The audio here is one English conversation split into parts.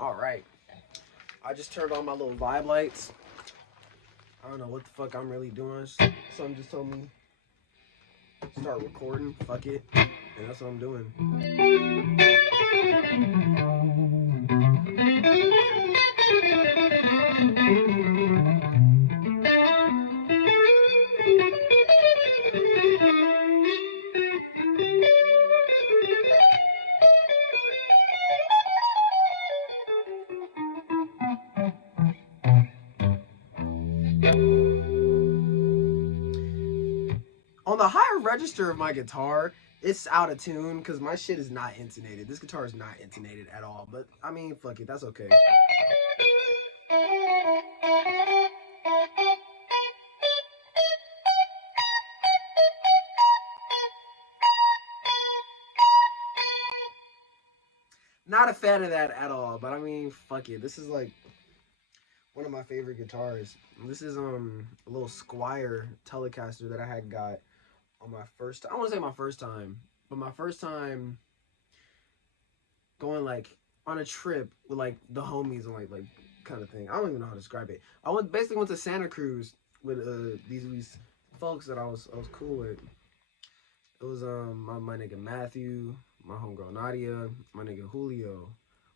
All right. I just turned on my little vibe lights. I don't know what the fuck I'm really doing. Someone just told me start recording. Fuck it. And that's what I'm doing. On the higher register of my guitar, it's out of tune because my shit is not intonated. This guitar is not intonated at all. But I mean, fuck it, that's okay. Not a fan of that at all. But I mean, fuck it. This is like one of my favorite guitars. This is a little Squire Telecaster that I had got on my first. I want to say my first time, but my first time going like on a trip with like the homies and like kind of thing. I don't even know how to describe it. I basically went to Santa Cruz with these folks that I was cool with. It was my nigga Matthew, my homegirl Nadia, my nigga Julio.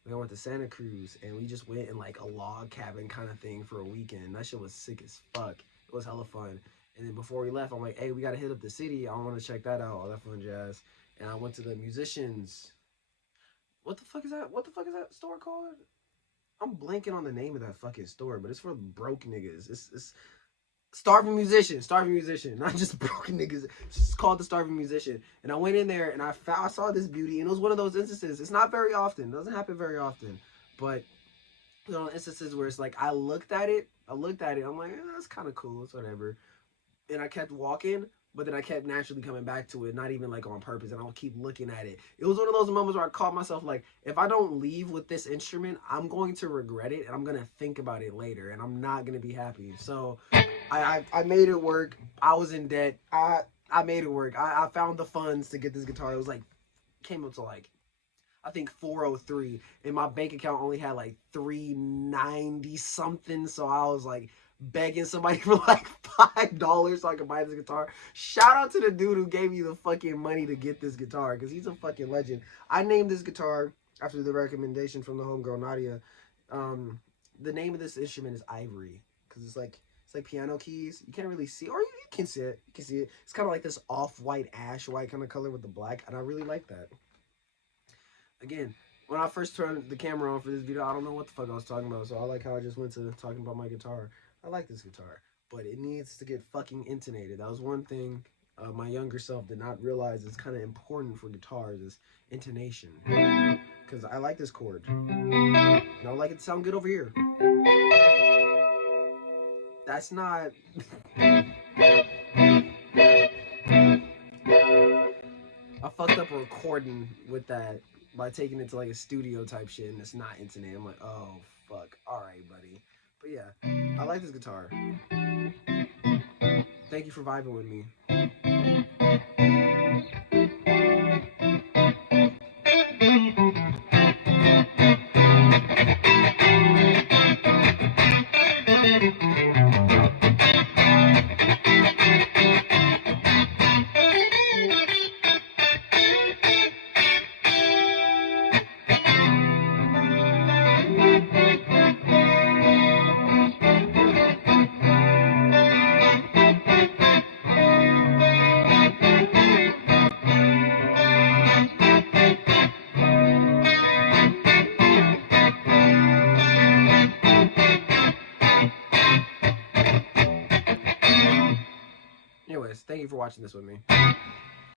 We all went to Santa Cruz and we just went in like a log cabin kind of thing for a weekend. That shit was sick as fuck. It was hella fun. And then before we left, I'm like, hey, we gotta hit up the city. I want to check that out, all that fun jazz. And I went to the musicians. What the fuck is that? What the fuck is that store called? I'm blanking on the name of that fucking store, but it's for broke niggas. It's Starving Musician, not just broken niggas. It's just called the Starving Musician. And I went in there and I saw this beauty, and it was one of those instances. It's not very often. It doesn't happen very often, but you know, instances where it's like I looked at it. I'm like, that's kind of cool. It's whatever. And I kept walking, but then I kept naturally coming back to it, not even like on purpose, and I'll keep looking at it. It was one of those moments where I caught myself like, if I don't leave with this instrument, I'm going to regret it, and I'm going to think about it later, and I'm not going to be happy. So I made it work. I was in debt. I made it work. I found the funds to get this guitar. It was like, came up to like, I think 403, and my bank account only had like 390 something, so I was like, begging somebody for like $5 so I could buy this guitar. Shout out to the dude who gave me the fucking money to get this guitar, because he's a fucking legend. I named this guitar after the recommendation from the homegirl Nadia. The name of this instrument is Ivory, because it's like piano keys. You can't really see, or you can see it. You can see it. It's kind of like this off-white, ash-white kind of color with the black, and I really like that. Again, when I first turned the camera on for this video, I don't know what the fuck I was talking about, so I like how I just went to talking about my guitar. I like this guitar, but it needs to get fucking intonated. That was one thing my younger self did not realize is kind of important for guitars, is intonation. Because I like this chord, and I would like it to sound good over here. That's not... I fucked up a recording with that by taking it to like a studio type shit, and it's not intonated. I'm like, oh, fuck. Alright, buddy. But yeah, I like this guitar. Thank you for vibing with me. Anyways, thank you for watching this with me.